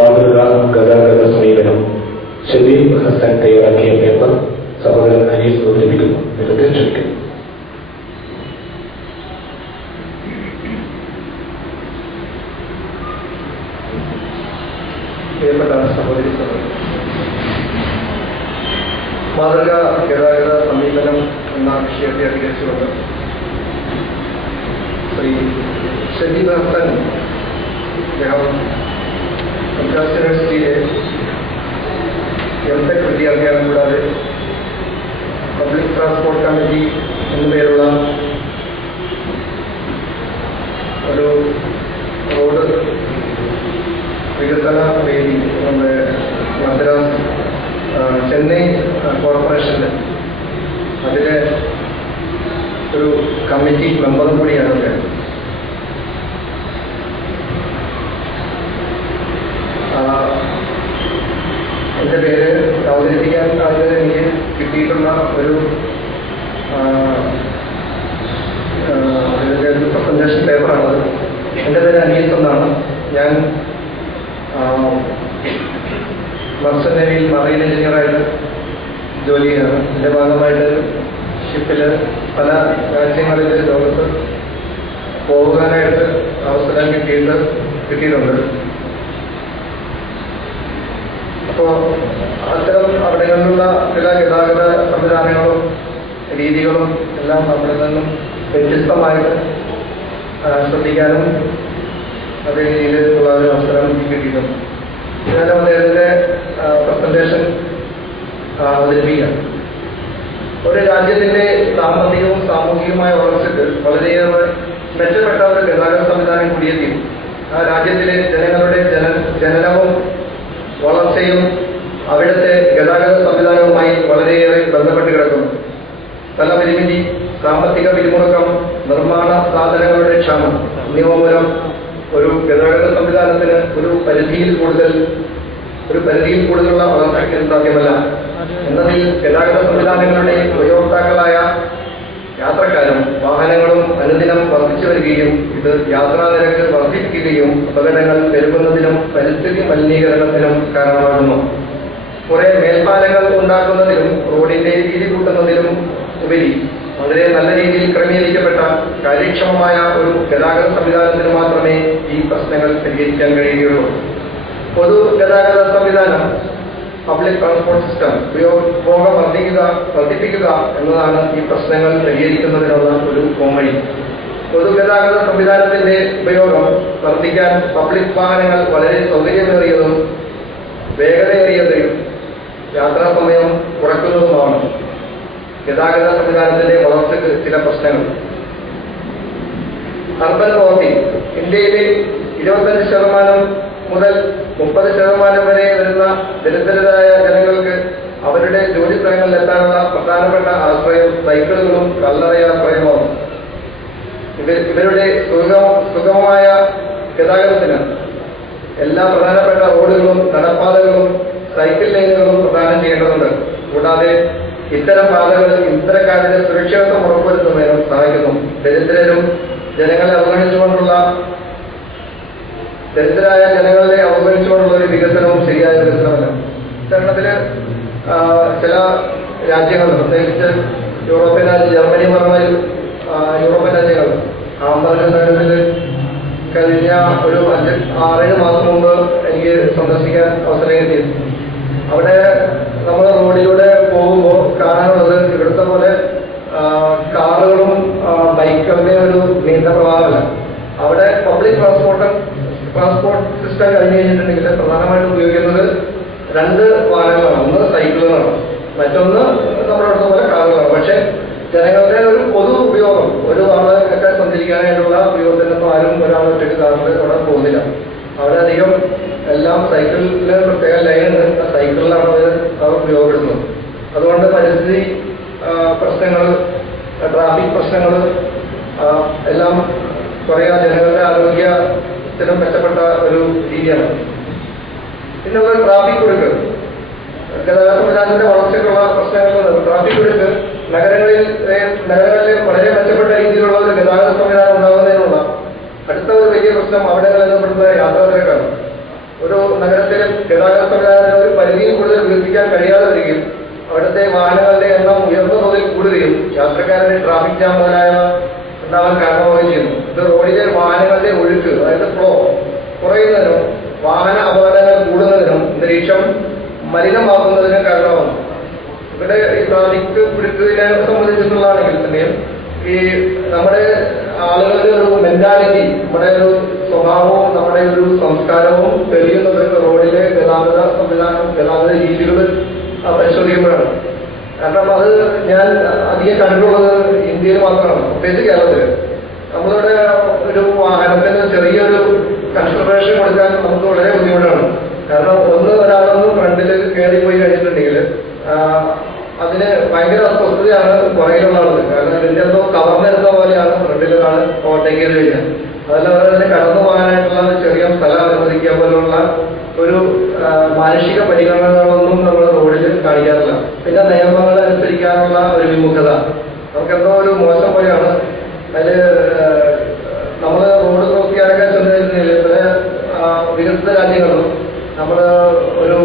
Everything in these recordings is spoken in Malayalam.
മാതൃകാ ഗതാഗത സമീപനം ഷബീബ് ഹസൻ തയ്യാറാക്കിയ പേപ്പർ സഹോദരൻ അനീസ് അവതരിപ്പിക്കുന്നു നിരത്തെ ക്ഷണിക്കുന്നു മാതൃക ഗതാഗത സമീപനം എന്ന വിഷയത്തെ അധികരിച്ചുകൊണ്ട് ശ്രീ ഷബീബ് ഹസൻ അദ്ദേഹം മദ്രാസ് യൂണിവേഴ്സിറ്റിയിലെ എം ടെക് വിദ്യാർത്ഥിയാണ് കൂടാതെ പബ്ലിക് ട്രാൻസ്പോർട്ട് കമ്മിറ്റി എന്നു പേരുള്ള ഒരു റോഡ് വികസന വേദി നമ്മുടെ മദ്രാസ് ചെന്നൈ കോർപ്പറേഷനിൽ അതിലെ ഒരു കമ്മിറ്റി മെമ്പറും കൂടിയാണ് അദ്ദേഹം ആ, എന്റെ പേര് അവതരിപ്പിക്കാൻ സാധ്യത എനിക്ക് കിട്ടിയിട്ടുള്ള ഒരു പ്രസന്റേഷൻ പേപ്പറാണത്. എന്റെ പേര് അനീസ് എന്നാണ്. ഞാൻ മർസനറിയിൽ മറൈൻ എഞ്ചിനീയറായിട്ട് ജോലി ചെയ്യാണ് എന്റെ ഭാഗമായിട്ട് ഷിപ്പിൽ പല രാജ്യങ്ങളിൽ ലോകത്ത് പോകാനായിട്ട് അവസരം കിട്ടിയിട്ട് കിട്ടിയിട്ടുണ്ട്. അപ്പോൾ അത്തരം അവിടങ്ങളിലുള്ള ചില ഗതാഗത സംവിധാനങ്ങളും രീതികളും എല്ലാം അവിടെ നിന്നും വ്യത്യസ്തമായിട്ട് ശ്രദ്ധിക്കാനും അത് രീതിയിലുള്ള ഒരു അവസരം കിട്ടിയിട്ടുണ്ട്. ഞാൻ അദ്ദേഹത്തിന്റെ പ്രസന്റേഷൻ അവതരിപ്പിക്കാം. ഒരു രാജ്യത്തിന്റെ സാമ്പത്തികവും സാമൂഹികവുമായ വളർച്ചയ്ക്ക് വളരെയേറെ മെച്ചപ്പെട്ട ഒരു ഗതാഗത സംവിധാനം കൂടിയേ തീരും ആ രാജ്യത്തിലെ ജനങ്ങളുടെ ജന ജനനവും വളർച്ചയും അവിടുത്തെ ഗതാഗത സംവിധാനവുമായി വളരെയേറെ ബന്ധപ്പെട്ട് കിടക്കുന്നു. സ്ഥലപരിമിതി സാമ്പത്തിക പിരിമുറുക്കം നിർമ്മാണ സാധനങ്ങളുടെ ക്ഷാമം എന്നിവ മൂലം ഒരു ഗതാഗത സംവിധാനത്തിന് ഒരു പരിധിയിൽ കൂടുതൽ ഒരു പരിധിയിൽ കൂടുതലുള്ള വളർച്ചയ്ക്ക് സാധ്യമല്ല. എന്നതിൽ ഗതാഗത സംവിധാനങ്ങളുടെ ഉപയോക്താക്കളായ യാത്രക്കാരും വാഹനങ്ങളും അനുദിനം വർദ്ധിച്ചു വരികയും ഇത് യാത്രാ നിരക്ക് വർദ്ധിപ്പിക്കുകയും അപകടങ്ങൾ പെരുകുന്നതിനും പരിസ്ഥിതി മലിനീകരണത്തിനും കാരണമാകുന്നു. കുറെ മേൽപ്പാലങ്ങൾ ഉണ്ടാക്കുന്നതിലും റോഡിന്റെ വീതി കൂട്ടുന്നതിലും ഉപരി വളരെ നല്ല രീതിയിൽ ക്രമീകരിക്കപ്പെട്ട കാര്യക്ഷമമായ ഒരു ഗതാഗത സംവിധാനത്തിന് മാത്രമേ ഈ പ്രശ്നങ്ങൾ പരിഹരിക്കാൻ കഴിയുകയുള്ളൂ. പൊതു ഗതാഗത സംവിധാനം പബ്ലിക് ട്രാൻസ്പോർട്ട് സിസ്റ്റം ഉപയോഗം വർദ്ധിക്കുക വർദ്ധിപ്പിക്കുക എന്നതാണ് ഈ പ്രശ്നങ്ങൾ പരിഹരിക്കുന്നതിനുള്ള ഒരു പോംവഴി പൊതുഗതാഗത സംവിധാനത്തിന്റെ ഉപയോഗം വർദ്ധിക്കാൻ പബ്ലിക് വാഹനങ്ങൾ വളരെ സൗകര്യമേറിയതും വേഗതയേറിയതും യാത്രാസമയം കുറയ്ക്കുന്നതുമാണ് ഗതാഗത സംവിധാനത്തിന്റെ വളർച്ചയ്ക്ക് ചില പ്രശ്നങ്ങൾ. അർബൻ വോട്ടിംഗ് ഇന്ത്യയിലെ ഇരുപത്തഞ്ച് ശതമാനം മുതൽ മുപ്പത് ശതമാനം വരെ വരുന്ന ദരിദ്രരായ ജനങ്ങൾക്ക് അവരുടെ ജോലി സ്ഥലങ്ങളിൽ എത്താനുള്ള പ്രധാനപ്പെട്ട ആശ്രയം സൈക്കിളുകളും കല്ലറയാശ്രയമാണ് ഇവർ ഇവരുടെ സുഗമ സുഗമമായ ഗതാഗതത്തിന് എല്ലാ പ്രധാനപ്പെട്ട റോഡുകളും നടപ്പാതകളും സൈക്കിൾ ലൈനുകളും പ്രദാനം ചെയ്യേണ്ടതുണ്ട്. കൂടാതെ ഇത്തരം പാതകൾ ഇത്തരക്കാരുടെ സുരക്ഷിതത്വം ഉറപ്പുവരുത്തുന്നതിനും സഹായിക്കുന്നു. ദരിദ്രരും ജനങ്ങളെ അവഗണിച്ചുകൊണ്ടുള്ള ദരിദ്രരായ ജനങ്ങളെ അവഗണിച്ചുകൊണ്ടുള്ള ഒരു വികസനവും ശരിയായ വികസനമല്ല ഉദാഹരണത്തിന് ചില രാജ്യങ്ങൾ പ്രത്യേകിച്ച് യൂറോപ്യൻ രാജ്യം ജർമ്മനി പറഞ്ഞ യൂറോപ്യൻ രാജ്യങ്ങൾ ആന്തർഗതത്തിൽ കഴിഞ്ഞ ഒരു അഞ്ച് ആറേഴ് മാസം മുമ്പ് എനിക്ക് സന്ദർശിക്കാൻ അവസരം കിട്ടിയിരുന്നു അവിടെ നമ്മൾ റോഡിലൂടെ പോകുമ്പോൾ കാണാനുള്ളത് ഇവിടുത്തെ പോലെ ആ, കാറുകളും ആ, ബൈക്കുകളുടെ ഒരു നീണ്ട പ്രവാഹമല്ല അവിടെ പബ്ലിക് ട്രാൻസ്പോർട്ട് ട്രാൻസ്പോർട്ട് സിസ്റ്റം കഴിഞ്ഞ് കഴിഞ്ഞിട്ടുണ്ടെങ്കിൽ പ്രധാനമായിട്ടും ഉപയോഗിക്കുന്നത് രണ്ട് വാഹനങ്ങളാണ് ഒന്ന് സൈക്കിളുകളാണ് മറ്റൊന്ന് നമ്മുടെ അടുത്ത പോലെ കാറുകളാണ് പക്ഷെ ജനങ്ങളുടെ ഒരു പൊതു ഉപയോഗം ഒരു ആളൊക്കെ സഞ്ചരിക്കാനായിട്ടുള്ള ഉപയോഗത്തിനൊന്നും ആരും ഒരാൾ ഒറ്റയ്ക്ക് കാറിൽ അവിടെ പോകുന്നില്ല അവിടെ അധികം എല്ലാം സൈക്കിളിന് പ്രത്യേക ലൈനുണ്ട് ആ സൈക്കിളിലാണ് അവർ അവർ ഉപയോഗപ്പെടുത്തുന്നത് അതുകൊണ്ട് പരിസ്ഥിതി പ്രശ്നങ്ങൾ ട്രാഫിക് പ്രശ്നങ്ങൾ എല്ലാം കുറയുക ജനങ്ങളുടെ ആരോഗ്യത്തിനും മെച്ചപ്പെട്ട ഒരു രീതിയാണ്. പിന്നെയുള്ള ട്രാഫിക് കുരുക്ക് ഗതാഗത സംവിധാനത്തിന്റെ വളർച്ചയ്ക്കുള്ള പ്രശ്നങ്ങൾ ട്രാഫിക് കുരുക്ക് നഗരങ്ങളിൽ നഗരങ്ങളിൽ വളരെ മെച്ചപ്പെട്ട രീതിയിലുള്ള ഒരു ഗതാഗത സംവിധാനം ഉണ്ടാകുന്നതിനുള്ള അടുത്ത ഒരു വലിയ പ്രശ്നം അവിടെ നിലനിൽപ്പെടുന്ന യാത്രാ ഒരു നഗരത്തിലെ ഗതാഗത സംവിധാനത്തിന് ഒരു പരിധിയിൽ കൂടുതൽ വികസിക്കാൻ കഴിയാതെ വരികയും അവിടുത്തെ വാഹനങ്ങളുടെ എണ്ണം ഉയർന്ന തോതിൽ കൂടുകയും യാത്രക്കാരുടെ ട്രാഫിക് ജാം മുതലായവ ഉണ്ടാവാൻ കാരണമാവുകയും ചെയ്യുന്നു. ഇത് റോഡിലെ വാഹനങ്ങളുടെ ഒഴുക്ക് അതായത് ഫ്ലോ കുറയുന്നതിനും വാഹന അപകടങ്ങൾ കൂടുന്നതിനും അന്തരീക്ഷം മലിനമാകുന്നതിനും കാരണമാകുന്നു ഇവിടെ ഈ ട്രാഫിക് പിടിക്കുന്നതിനെ സംബന്ധിച്ചിട്ടുള്ളതാണെങ്കിൽ തന്നെയും ഈ നമ്മുടെ ആളുകളുടെ ഒരു മെന്റാലിറ്റി നമ്മുടെ ഒരു സ്വഭാവവും നമ്മുടെ ഒരു സംസ്കാരവും തെളിയുന്നത് റോഡിലെ ഗതാഗത സംവിധാനം ഗതാഗത രീതികൾ പരിശോധിക്കുമ്പോഴാണ് കാരണം അത് ഞാൻ അധികം കണ്ടിട്ടുള്ളത് ഇന്ത്യയിൽ മാത്രമാണ് പ്രത്യേകിച്ച് കേരളത്തിൽ നമ്മളിവിടെ ഒരു വാഹനത്തിന് ചെറിയൊരു കൺസിഡറേഷൻ കൊടുക്കാൻ നമുക്ക് വളരെ ബുദ്ധിമുട്ടാണ്. കാരണം ഒന്ന് ഒരാളൊന്ന് ഫ്രണ്ടിൽ കയറി പോയി കഴിഞ്ഞിട്ടുണ്ടെങ്കിൽ അതിന് ഭയങ്കര അസ്വസ്ഥതയാണ് പുറകിലുള്ള ആളുകൾ കാരണം ഇതിന്റെ എന്തോ കവർന്നെടുത്ത പോലെയാണ് ഫ്രണ്ടിൽ ഒരാൾ ഓവർടേക്ക് ചെയ്ത് കഴിഞ്ഞാൽ. അതല്ലാതെ തന്നെ കടന്നു പോകാനായിട്ടുള്ള ചെറിയ സ്ഥലം അനുവദിക്കുക പോലുള്ള ഒരു മാനുഷിക പരിഗണനകളൊന്നും നമ്മൾ റോഡിൽ കാണിക്കാറില്ല. പിന്നെ നിയമങ്ങൾ അനുസരിക്കാനുള്ള ഒരു വിമുഖത. നമുക്കെന്തോ ഒരു മോശം പോലെയാണ്. അതിൽ നമ്മൾ റോഡ് നോക്കിയാലൊക്കെ ചെന്നിരുന്നില്ല ഇവിടെ വികസിത രാജ്യങ്ങളിലും നമ്മൾ ഒരു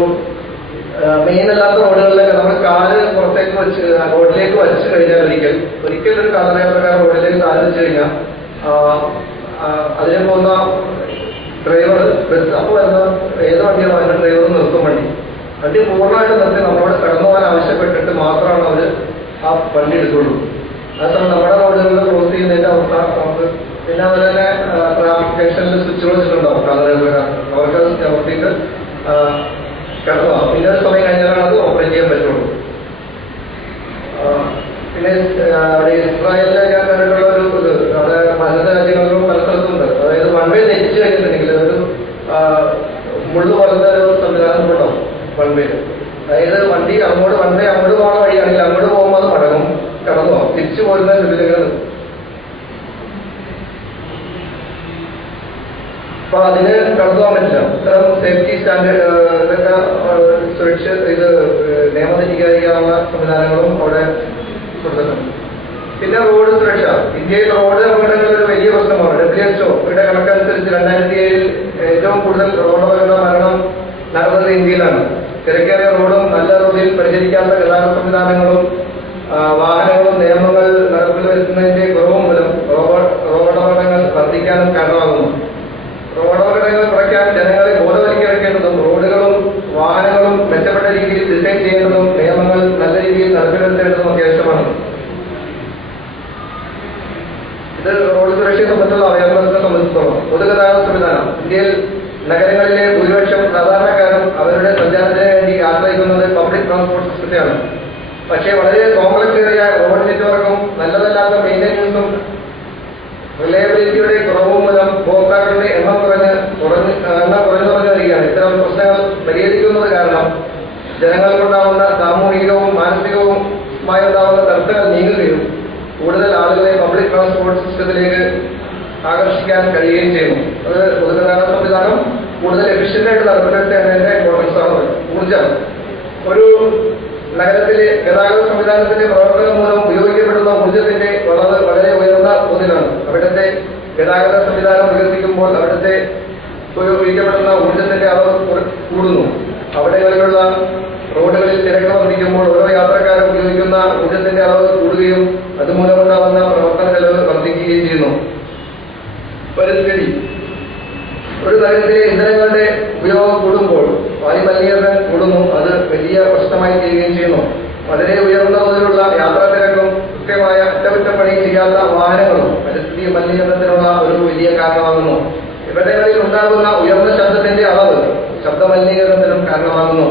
മെയിൻ അല്ലാത്ത റോഡുകളിലൊക്കെ നമ്മൾ കാൽ പുറത്തേക്ക് വെച്ച് റോഡിലേക്ക് വലിച്ചു കഴിഞ്ഞാൽ ഒരിക്കൽ ഒരിക്കൽ ഒരു കാലയാത്രക്കാർ റോഡിലേക്ക് കാൽ വെച്ച് കഴിഞ്ഞാൽ അതിന് പോകുന്ന ഡ്രൈവർ ബസ് അപ്പോൾ എന്താ? ഏത് വണ്ടിയാണോ അതിന്റെ ഡ്രൈവർ നിർത്തും വണ്ടി. വണ്ടി പൂർണമായിട്ട് നിർത്തി നമ്മളോട് കടന്നു പോകാൻ ആവശ്യപ്പെട്ടിട്ട് മാത്രമാണ് അവർ ആ വണ്ടി എടുക്കുള്ളൂ അതേസമയം നമ്മുടെ റോഡുകളിൽ ക്രോസ് ചെയ്യുന്നതിന്റെ അവസ്ഥ നമുക്ക് പിന്നെ അതുപോലെ തന്നെ ട്രാഫിക് ജംഗ്ഷനിൽ സ്വിച്ച് വെച്ചിട്ടുണ്ടാവും. അവർക്ക് അവർക്ക് അത് ചവിട്ടിയിട്ട് ആ, കടന്നു പോകാം പിന്നെ ഒരു സമയം കഴിഞ്ഞാലാണ് അത് ഓപ്പറേറ്റ് ചെയ്യാൻ പറ്റുള്ളൂ ആ, പിന്നെ ആ, അവിടെ ഇസ്രായേലിലെ ഞാൻ കണ്ടിട്ടുള്ള ഒരു ഇത് അവിടെ പല രാജ്യങ്ങളിലും പല സ്ഥലത്തുണ്ട് അതായത് വൺ വേ തെറ്റിച്ച് കഴിഞ്ഞിട്ടുണ്ടെങ്കിൽ ഒരു ആ, മുള്ളു പോലത്തെ ഒരു സംവിധാനം ഉണ്ടാവും വൺ വേ അതായത് വണ്ടി അങ്ങോട്ട് വൺ വേ അങ്ങോട്ട് പോകുന്ന വഴിയാണെങ്കിൽ അങ്ങോട്ട് പോകുമ്പോൾ അത് മടങ്ങും കടന്നു പോകും തിരിച്ചു പോരുന്ന സ്ഥിതിയിലേക്ക് നിൽക്കും അപ്പൊ അതിന് കടന്നു പോകാൻ പറ്റില്ല. ഇത്തരം സേഫ്റ്റി സ്റ്റാൻഡേർഡ് സുരക്ഷ ഇത് നിയമം സംവിധാനങ്ങളും അവിടെ പിന്നെ റോഡ് സുരക്ഷ. ഇന്ത്യയിൽ റോഡ് അപകടങ്ങൾ ഒരു വലിയ പ്രശ്നമാണ്. ഡബ്ല്യു എച്ച്ഒ ഇവിടെ കണക്കനുസരിച്ച് രണ്ടായിരത്തി ഏഴിൽ ഏറ്റവും കൂടുതൽ റോഡ് അപകട മരണം നടന്നത് ഇന്ത്യയിലാണ്. തിരക്കേറിയ റോഡും നല്ല റോഡിൽ പരിചരിക്കാത്ത ഗതാഗത സംവിധാനങ്ങളും വാഹനങ്ങളും നിയമങ്ങൾ നടപ്പിൽ വരുത്തുന്നതിന്റെ കുറവ് മൂലം റോഡ് റോഡ് അപകടങ്ങൾ വർദ്ധിക്കാനും കാരണമാകുന്നു റോഡ് അപകടങ്ങൾ കുറയ്ക്കാൻ ജനങ്ങളെ ബോധവൽക്കരിക്കേണ്ടതും റോഡുകളും വാഹനങ്ങളും മെച്ചപ്പെട്ട രീതിയിൽ ഡിസൈൻ ചെയ്യേണ്ടതും നിയമങ്ങൾ നല്ല രീതിയിൽ നടപ്പിലെടുത്തേണ്ടതും അത്യാവശ്യമാണ് ഇത് റോഡ് സുരക്ഷയെ സംബന്ധിച്ചുള്ള അവയവങ്ങളെ സംബന്ധിച്ചിടത്തോളം പൊതുഗതാഗത സംവിധാനം ഇന്ത്യയിൽ നഗരങ്ങളിലെ ഭൂരിപക്ഷം സാധാരണക്കാരും അവരുടെ സഞ്ചാരത്തിന് വേണ്ടി ആശ്രയിക്കുന്നത് പബ്ലിക് ട്രാൻസ്പോർട്ട് സിസ്റ്റത്തെയാണ് പക്ഷേ വളരെ കോംപ്ലക്സ് ഏറിയ റോഡ് നെറ്റ്വർക്കും നല്ലതല്ലാത്ത മെയിന്റെനൻസും റിലയബിലിറ്റിയുടെ കുറവ് മൂലം ഉപഭോക്താക്കളുടെ എണ്ണം കുറഞ്ഞ് കുറഞ്ഞ് എണ്ണം കുറഞ്ഞു കുറഞ്ഞു ഇത്തരം പ്രശ്നങ്ങൾ പരിഹരിക്കുന്നത് കാരണം ജനങ്ങൾക്കുണ്ടാവുന്ന സാമൂഹികവും മാനസികവുമായി ഉണ്ടാവുന്ന തർക്കങ്ങൾ നീങ്ങുകയും കൂടുതൽ ആളുകളെ പബ്ലിക് ട്രാൻസ്പോർട്ട് സിസ്റ്റത്തിലേക്ക് ആകർഷിക്കാൻ കഴിയുകയും ചെയ്യുന്നു. അത് പൊതുഗതാഗത സംവിധാനം കൂടുതൽ എഫിഷ്യന്റ് ആയിട്ട് നടപ്പിലെത്തേണ്ടതിന്റെ ഇമ്പോർട്ടൻസ് ആണ്. ഊർജം ഒരു നഗരത്തിലെ ഗതാഗത സംവിധാനത്തിന്റെ പ്രവർത്തനം മൂലം ഉപയോഗിക്കപ്പെടുന്ന ഊർജത്തിന്റെ വളരെ വളരെ ഉയർന്ന തോതിലാണ് അവിടുത്തെ ഗതാഗത സംവിധാനം വികസിക്കുമ്പോൾ അവിടുത്തെ ഉപയോഗിക്കപ്പെടുന്ന ഊർജത്തിന്റെ അളവ് കൂടുന്നു. അവിടെകളിലുള്ള റോഡുകളിൽ തിരക്ക് വർദ്ധിക്കുമ്പോൾ ഓരോ യാത്രക്കാരും ഉപയോഗിക്കുന്ന ഊർജത്തിന്റെ അളവ് കൂടുകയും അതുമൂലമുണ്ടാകുന്ന പ്രവർത്തന ചെലവ് വർദ്ധിക്കുകയും ചെയ്യുന്നു. പരിസ്ഥിതി. ഒരു നഗരത്തിലെ ഇന്ധനങ്ങളുടെ ഉപയോഗം കൂടുമ്പോൾ വായുമലിനീകരണം കൂടുന്നു. അത് വലിയ പ്രശ്നമായി തീരുകയും ചെയ്യുന്നു. വളരെ ഉയർന്ന തോതിലുള്ള യാത്രാ തിരക്കും കൃത്യമായ അറ്റകുറ്റപ്പണി ചെയ്യാത്ത വാഹനങ്ങളും പരിസ്ഥിതി മലിനീകരണത്തിനുള്ള ഒരു വലിയ കാരണമാകുന്നു. ഇവിടങ്ങളിൽ ഉണ്ടാകുന്ന ഉയർന്ന ശബ്ദത്തിന്റെ അളവ് ശബ്ദ മലിനീകരണത്തിനും കാരണമാകുന്നു.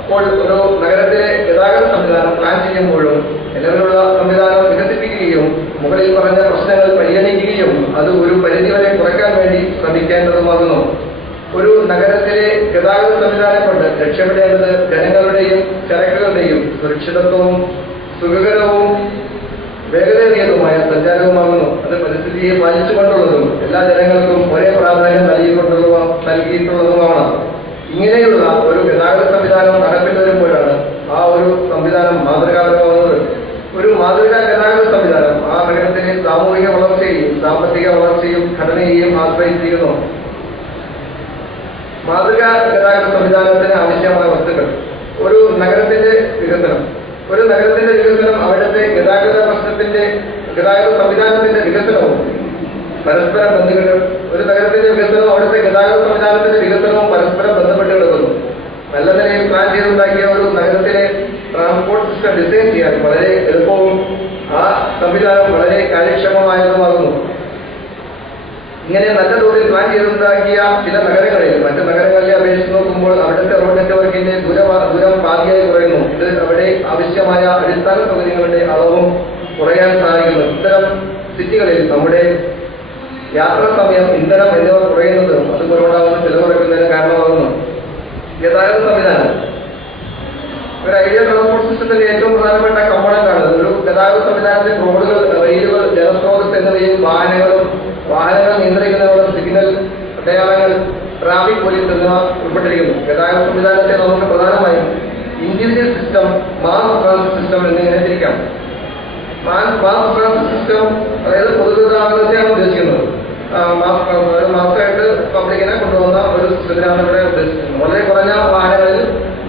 അപ്പോൾ ഒരു നഗരത്തിലെ ഗതാഗത സംവിധാനം പ്ലാൻ ചെയ്യുമ്പോഴും നിലവിലുള്ള സംവിധാനം വികസിപ്പിക്കുകയും മുകളിൽ പറഞ്ഞ പ്രശ്നങ്ങൾ പരിഗണിക്കുകയും അത് ഒരു പരിധിവരെ കുറയ്ക്കാൻ വേണ്ടി ശ്രമിക്കേണ്ടതുമാകുന്നു. ഒരു നഗരത്തിലെ ഗതാഗത സംവിധാനം കൊണ്ട് ലക്ഷ്യമിടേണ്ടത് ജനങ്ങളുടെയും ചരക്കുകളുടെയും സുരക്ഷിതത്വവും സുഖകരവും വേഗതയേറിയതുമായ സഞ്ചാരവുമാകുന്നു അത് പരിസ്ഥിതിയെ പാലിച്ചുകൊണ്ടുള്ളതും എല്ലാ ജനങ്ങൾക്കും ഒരേ പ്രാധാന്യം നൽകിക്കൊണ്ടുള്ളതും നൽകിയിട്ടുള്ളതുമാണ് ഇങ്ങനെയുള്ള ഒരു ഗതാഗത സംവിധാനം നടപ്പിൽ വരുമ്പോഴാണ് ആ ഒരു സംവിധാനം മാതൃകാപരമാകുന്നത് ഒരു മാതൃകാ ഗതാഗത സംവിധാനം ആ നഗരത്തിലെ സാമൂഹിക വളർച്ചയെയും സാമ്പത്തിക വളർച്ചയും ഘടനയെയും ആശ്രയിച്ചിരിക്കുന്നു മാതൃകാ ഗതാഗത സംവിധാനത്തിന് ആവശ്യമായ വസ്തുക്കൾ ഒരു നഗരത്തിന്റെ വികസനം ഒരു നഗരത്തിന്റെ വികസനം അവിടുത്തെ ഗതാഗത പ്രശ്നത്തിന്റെ ഗതാഗത സംവിധാനത്തിന്റെ വികസനവും പരസ്പരം ബന്ധുകൾ ഒരു നഗരത്തിന്റെ വികസനവും അവിടുത്തെ ഗതാഗത സംവിധാനത്തിന്റെ വികസനവും പരസ്പരം ബന്ധപ്പെട്ട് കിടക്കുന്നു നല്ല പ്ലാൻ ചെയ്തുണ്ടാക്കിയ ഒരു നഗരത്തിലെ ട്രാൻസ്പോർട്ട് സിസ്റ്റം ഡിസൈൻ ചെയ്യാൻ വളരെ എളുപ്പവും ആ സംവിധാനം വളരെ കാര്യക്ഷമമായതുമാകുന്നു ഇങ്ങനെ നല്ല തോതിൽ പ്ലാൻ ചെയ്തുണ്ടാക്കിയ ചില നഗരങ്ങളിൽ മറ്റ് നഗരങ്ങളിലെ അപേക്ഷിച്ച് നോക്കുമ്പോൾ അവിടുത്തെ റോഡ് നെറ്റ്വർക്കിന്റെ ദൂരം ദൂരം പാതിയായി കുറയുന്നു. ഇത് അവിടെ ആവശ്യമായ അടിസ്ഥാന സൗകര്യങ്ങളുടെ അളവും കുറയാൻ സാധിക്കുന്നു. ഇത്തരം സിറ്റികളിൽ നമ്മുടെ യാത്രാ സമയം ഇന്ധനം എന്നിവ കുറയുന്നതും കുറവുണ്ടാകുന്ന ചെലവ് കുറയ്ക്കുന്നതിന് കാരണമാകുന്നു. ഗതാഗത സംവിധാനം. ഒരു ഐഡിയൽ ട്രാൻസ്പോർട്ട് സിസ്റ്റത്തിന്റെ ഏറ്റവും പ്രധാനപ്പെട്ട കമ്പോണന്റ് ആണ്. ഒരു ഗതാഗത സംവിധാനത്തിൽ റോഡുകൾ റെയിലുകൾ ജലസ്രോതസ് എന്നിവയും വാഹനങ്ങളും വാഹനങ്ങൾ നിയന്ത്രിക്കുന്നതിനുള്ള സിഗ്നൽ അടയാളങ്ങൾ ട്രാഫിക് പോലീസ് എന്നിവ ഉൾപ്പെട്ടിരിക്കുന്നു. ഗതാഗത സംവിധാനത്തെ നമുക്ക് പ്രധാനമായും individual system mass transport system എന്നിങ്ങനെ തിരിക്കാം. മാസ് ട്രാൻസിറ്റ് സിസ്റ്റം അതായത് പൊതുഗതാഗതത്തെയാണ് ഉദ്ദേശിക്കുന്നത് ആ, മാസ് ട്രാൻസ് അതായത് മാസമായിട്ട് പബ്ലിക്കിനെ കൊണ്ടുവന്ന ഒരു സിസ്റ്റത്തിനാണ് ഇവിടെ ഉദ്ദേശിക്കുന്നത് വളരെ കുറഞ്ഞ വാഹനങ്ങളിൽ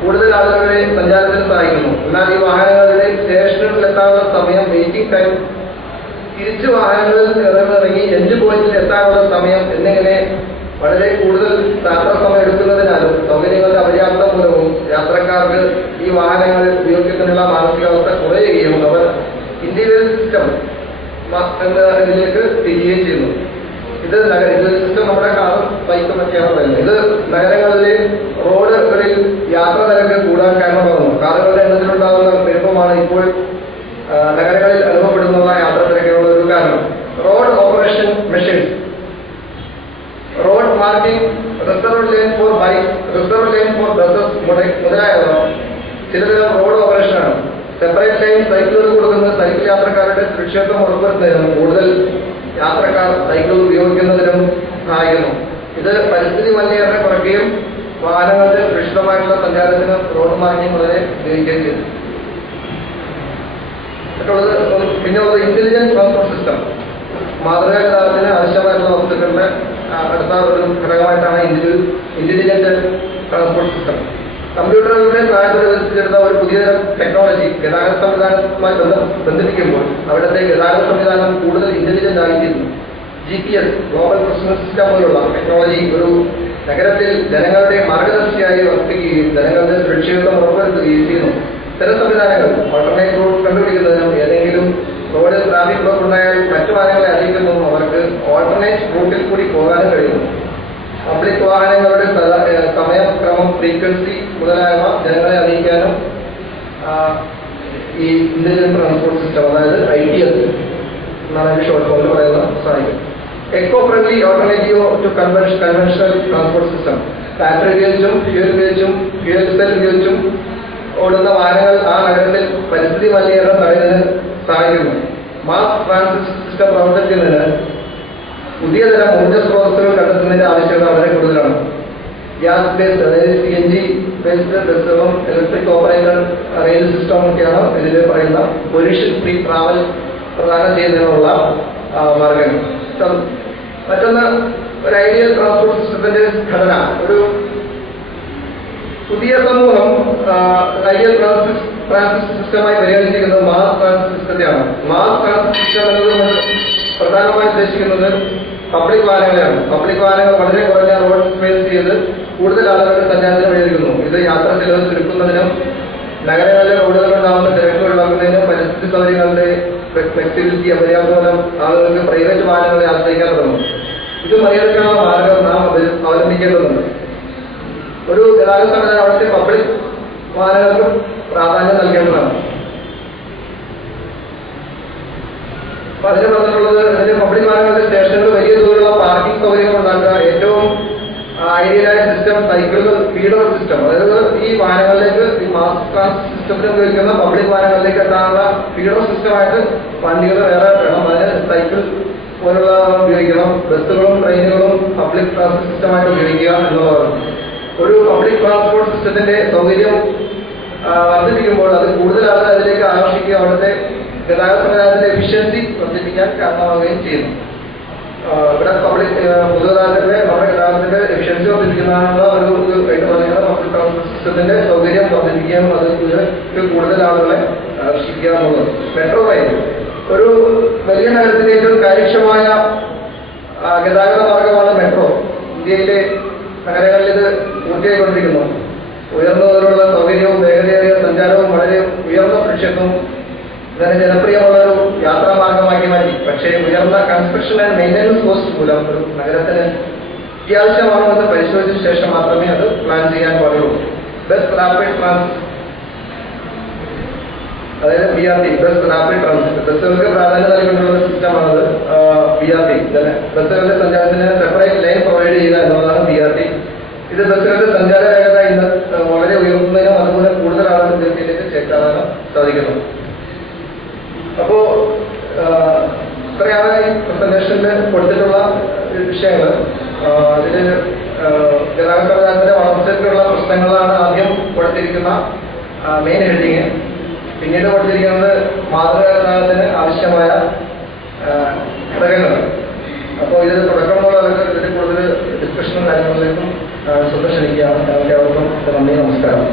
കൂടുതൽ ആളുകളെ സഞ്ചാരത്തിന് സഹായിക്കുന്നു. എന്നാൽ ഈ വാഹനങ്ങളുടെ സ്റ്റേഷനുകളിൽ എത്താനുള്ള സമയം വെയിറ്റിംഗ് ടൈം തിരിച്ചു വാഹനങ്ങളിൽ ഇറങ്ങി എഞ്ച് പോയിന്റിൽ എത്താനുള്ള സമയം എന്നിങ്ങനെ വളരെ കൂടുതൽ യാത്ര സമയം എടുക്കുന്നതിനാലും സൗകര്യങ്ങളുടെ അപര്യാപ്ത മൂലവും യാത്രക്കാർക്ക് ഈ വാഹനങ്ങൾ ഉപയോഗിക്കുന്നതിനുള്ള മാനസികാവസ്ഥ കുറയുകയും അവർ ഇൻഡിവിജ്വൽ സിസ്റ്റം എന്നതിലേക്ക് തിരികുകയും ചെയ്യുന്നു. ഇത് നഗര ഇത് നമ്മുടെ കാറും ബൈക്കും ഒക്കെയാണ് പറയുന്നത്. ഇത് നഗരങ്ങളിലെ റോഡുകളിൽ യാത്ര നിരക്ക് കൂടാൻ കാരണമാകുന്നു കാറുകളുടെ എണ്ണത്തിലുണ്ടാകുന്ന പെരുപ്പമാണ് ഇപ്പോൾ ആ, നഗരങ്ങളിൽ അനുഭവപ്പെടുന്ന യാത്ര തിരക്കുകളുടെ ഒരു കാരണം road operation machines road marking reserve line for bike reserve line for buses മുതലായവ ചിലതരം റോഡ് ഓപ്പറേഷനാണ് സെപ്പറേറ്റ് ലൈൻ സൈക്കിളുകൾ കൊടുക്കുന്നത് സൈക്കിൾ യാത്രക്കാരുടെ സുരക്ഷിതത്വം ഉറപ്പുവരുത്തുന്നതിനും കൂടുതൽ യാത്രക്കാർ സൈക്കിൾ ഉപയോഗിക്കുന്നതിനും സഹായിക്കുന്നു ഇത് പരിസ്ഥിതി മലിനീകരണം കുറയ്ക്കുകയും വാഹനങ്ങളുടെ സുരക്ഷിതമായിട്ടുള്ള സഞ്ചാരത്തിന് റോഡ് മാർക്കിംഗ് വളരെ ഉപയോഗിക്കുകയും ചെയ്തു. മറ്റുള്ളത് പിന്നെയുള്ളത് ഇന്റലിജന്റ് ട്രാൻസ്പോർട്ട് സിസ്റ്റം മാതൃകാ ഗതാഗതത്തിന് ആവശ്യമായിട്ടുള്ള വസ്തുക്കളുടെ അടുത്ത ഒരു ഘടകമായിട്ടാണ് ഇന്റലിജന്റ് ട്രാൻസ്പോർട്ട് സിസ്റ്റം കമ്പ്യൂട്ടറുകളുടെ സഹായത്തോടെ വികസിച്ചെടുത്ത ഒരു പുതിയ ടെക്നോളജി ഗതാഗത സംവിധാനവുമായി ബന്ധം ബന്ധിപ്പിക്കുമ്പോൾ അവിടുത്തെ ഗതാഗത സംവിധാനം കൂടുതൽ ഇന്റലിജന്റ് ആയിത്തീരുന്നു. G P S global business system പോലുള്ള ടെക്നോളജി ഒരു നഗരത്തിൽ ജനങ്ങളുടെ മാർഗദർശിയായി വർത്തിക്കുകയും ജനങ്ങളുടെ സുരക്ഷിതത്വം ഉറപ്പുവരുത്തുകയും ചെയ്യുന്നു. ഇത്തരം സംവിധാനങ്ങൾ ഓൾട്ടർനേറ്റ് റോഡ് കണ്ടുപിടിക്കുന്നതിനും ഏതെങ്കിലും റോഡിൽ ട്രാഫിക് ബ്ലോക്ക് ഉണ്ടായാൽ മറ്റു വാഹനങ്ങളെ അറിയിക്കുന്നതും അവർക്ക് ഓൾട്ടർനേറ്റ് റൂട്ടിൽ കൂടി പോകാനും കഴിയുന്നു പബ്ലിക് വാഹനങ്ങളുടെ സമയക്രമം ഫ്രീക്വൻസി മുതലായവ ജനങ്ങളെ അറിയിക്കാനും ഈ ഇന്ത്യൻ ട്രാൻസ്പോർട്ട് സിസ്റ്റം അതായത് ഐ ടി എസ് എന്നാണ് ഷോർട്ട് ഫോമിൽ പറയുന്നത് സഹായിക്കും. Eco friendly alternative to conventional transport system battery ഉപയോഗിച്ചും ഫ്യൂൽ ഉപയോഗിച്ചും ഫ്യൂൽ സെൽ ഉപയോഗിച്ചും ഓടുന്ന വാഹനങ്ങൾ ആ നഗരത്തിൽ പരിസ്ഥിതി മലിനീകരണം തടയുന്നതിന് സഹായിക്കുന്നു. മാസ് ട്രാൻസിറ്റ് സിസ്റ്റം പ്രവർത്തിക്കുന്നതിന് പുതിയ തരം ഊർജ സ്രോതസ്സുകൾ കണ്ടെത്തുന്നതിന്റെ ആവശ്യകത വളരെ കൂടുതലാണ്. ഗ്യാസ് ബേസ്ഡ് അതായത് സി എൻ ജി ബേസ്ഡ് ബസ്സുകളും ഇലക്ട്രിക് ഓപ്പറേറ്റർ റെയിൽ സിസ്റ്റം ഒക്കെയാണ് ഇതിൽ പറയുന്ന പൊല്യൂഷൻ ഫ്രീ ട്രാവൽ പ്രദാനം ചെയ്യുന്നതിനുള്ള മാർഗങ്ങൾ. മറ്റൊന്ന് ഒരു ഐഡിയൽ ട്രാൻസ്പോർട്ട് സിസ്റ്റത്തിന്റെ ഘടന. ഒരു പുതിയ സമൂഹം ഐഡിയൽ ട്രാൻസ്പോർട്ട് സിസ്റ്റമായി പരിഗണിച്ചിരിക്കുന്നത് മാസ് ട്രാൻസ്പോർട്ട് സിസ്റ്റത്തെയാണ് മാസ് ട്രാൻസ്പോർട്ട് സിസ്റ്റം എന്നത് പ്രധാനമായി ഉദ്ദേശിക്കുന്നത് പബ്ലിക് വാഹനങ്ങളെയാണ്. പബ്ലിക് വാഹനങ്ങൾ വളരെ കുറഞ്ഞ റോഡ് സ്പേസ് ചെയ്ത് കൂടുതൽ ആളുകൾ സഞ്ചാരത്തിന് വഴിയൊരുക്കുന്നു. ഇത് യാത്ര ചെലവ് ചുരുക്കുന്നതിനും നഗരങ്ങളിലെ റോഡുകളുണ്ടാകുന്ന തിരക്ക് ഒഴിവാക്കുന്നതിനും പരിസ്ഥിതി സൗകര്യങ്ങളുടെ ഫ്ലെക്സിബിലിറ്റി അപര്യാപ്തം ആളുകൾക്ക് പ്രൈവറ്റ് വാഹനങ്ങളെ ആശ്രയിക്കാൻ തുടങ്ങും ഇത് മറികടക്കാനുള്ള മാർഗം നാം അവ- അവലംബിക്കേണ്ടതുണ്ട്. ഒരു ഗതാഗത സംഘടന അവിടുത്തെ പബ്ലിക് വാഹനങ്ങൾക്ക് പ്രാധാന്യം നൽകേണ്ടതാണ്. അതിന് പറഞ്ഞിട്ടുള്ളത് പബ്ലിക് വാഹനങ്ങളുടെ സ്റ്റേഷനുകൾ വലിയ തോതിലുള്ള പാർക്കിംഗ് സൗകര്യങ്ങൾ ഉണ്ടാക്കുക. ഏറ്റവും ഐഡിയലായ സിസ്റ്റം സൈക്കിളുകൾ ഫീഡർ സിസ്റ്റം അതായത് ഈ വാഹനങ്ങളിലേക്ക് ഈ മാസ് ട്രാൻസ് സിസ്റ്റത്തിന് ഉപയോഗിക്കുന്ന പബ്ലിക് വാഹനങ്ങളിലേക്ക് എത്താനുള്ള ഫീഡർ സിസ്റ്റമായിട്ട് വണ്ടികൾ വേറെ വേണം അതിന് സൈക്കിൾ പോലുള്ള ഉപയോഗിക്കണം. ബസ്സുകളും ട്രെയിനുകളും പബ്ലിക് ട്രാൻസ്പോർട്ട് സിസ്റ്റമായിട്ട് ഉപയോഗിക്കുക എന്നുള്ളതാണ്. ഒരു പബ്ലിക് ട്രാൻസ്പോർട്ട് സിസ്റ്റത്തിന്റെ സൗകര്യം വർദ്ധിപ്പിക്കുമ്പോൾ അത് കൂടുതൽ ആളുകൾ അതിലേക്ക് ആകർഷിക്കുക അവിടുത്തെ ഗതാഗത സംവിധാനത്തിന്റെ എഫിഷ്യൻസി വർദ്ധിപ്പിക്കാൻ കാരണമാവുകയും ചെയ്യുന്നു. ഇവിടെ പബ്ലിക് പൊതുഗതാഗതത്തിന്റെ നമ്മുടെ ഗതാഗതത്തിന്റെ എഫിഷ്യൻസി വർദ്ധിപ്പിക്കുന്നതിനുള്ള ഒരു ഒരു സിസ്റ്റത്തിന്റെ സൗകര്യം വർദ്ധിപ്പിക്കാനും അത് കൂടുതൽ ആളുകളെ ആകർഷിക്കുക എന്നുള്ളത് മെട്രോ റെയിൽ ഒരു വലിയ നഗരത്തിലെ ഏറ്റവും കാര്യക്ഷമമായ ഗതാഗത മാർഗമാണ് മെട്രോ ഇന്ത്യയിലെ നഗരങ്ങളിൽ ഇത് പൂർത്തിയായിക്കൊണ്ടിരിക്കുന്നു. ഉയർന്ന തോതിലുള്ള സൗകര്യവും വേഗതയേറിയ സഞ്ചാരവും വളരെ ഉയർന്ന സുരക്ഷിതവും ഇതിനെ ജനപ്രിയമുള്ള ഒരു യാത്രാ മാർഗമാക്കി മാറ്റി. പക്ഷേ ഉയർന്ന കൺസ്ട്രക്ഷൻ ആൻഡ് മെയിന്റനൻസ് കോസ്റ്റ് മൂലം ഒരു നഗരത്തിന് അത്യാവശ്യമാണോ എന്ന് പരിശോധിച്ച ശേഷം മാത്രമേ അത് പ്ലാൻ ചെയ്യാൻ പാടുള്ളൂ. ബസ് റാപ്പിഡ് ട്രാൻസ് അതായത് B R T bus rapid transit ബസ്സുകൾക്ക് പ്രാധാന്യം നൽകിക്കൊണ്ടുള്ള സിസ്റ്റമാണത് ബി ആർ ടി ബസ്സുകളുടെ സഞ്ചാരത്തിന് സെപ്പറേറ്റ് ലൈൻ പ്രൊവൈഡ് ചെയ്യുക എന്നുള്ളതാണ് ബി ആർ ടി ഇത് ബസ്സുകളുടെ സഞ്ചാര വേഗത ഇന്ന് വളരെ ഉയർന്നതിനും അതുപോലെ കൂടുതൽ ആളുകൾക്ക് ചേർക്കാനാണ് സാധിക്കുന്നത്. അപ്പോ ഇത്രയാണ് ഈ പ്രസന്റേഷനിൽ കൊടുത്തിട്ടുള്ള വിഷയങ്ങൾ. ഇതിൽ ഗതാഗത പ്രധാനത്തിന്റെ വളർച്ചയ്ക്കുള്ള പ്രശ്നങ്ങളാണ് ആദ്യം കൊടുത്തിരിക്കുന്ന മെയിൻ ഹെഡിങ് പിന്നീട് കൊടുത്തിരിക്കുന്നത് മാതൃകാഗതാഗതത്തിന് ആവശ്യമായ ഘടകങ്ങൾ അപ്പോൾ ഇത് തുടക്കം മുതൽ അതൊക്കെ ഇതിൽ കൂടുതൽ ഡിസ്കഷനും കാര്യങ്ങളിലേക്കും ശ്രദ്ധ ക്ഷണിക്കുകയാണ്. എല്ലാവർക്കും നന്ദി നമസ്കാരം.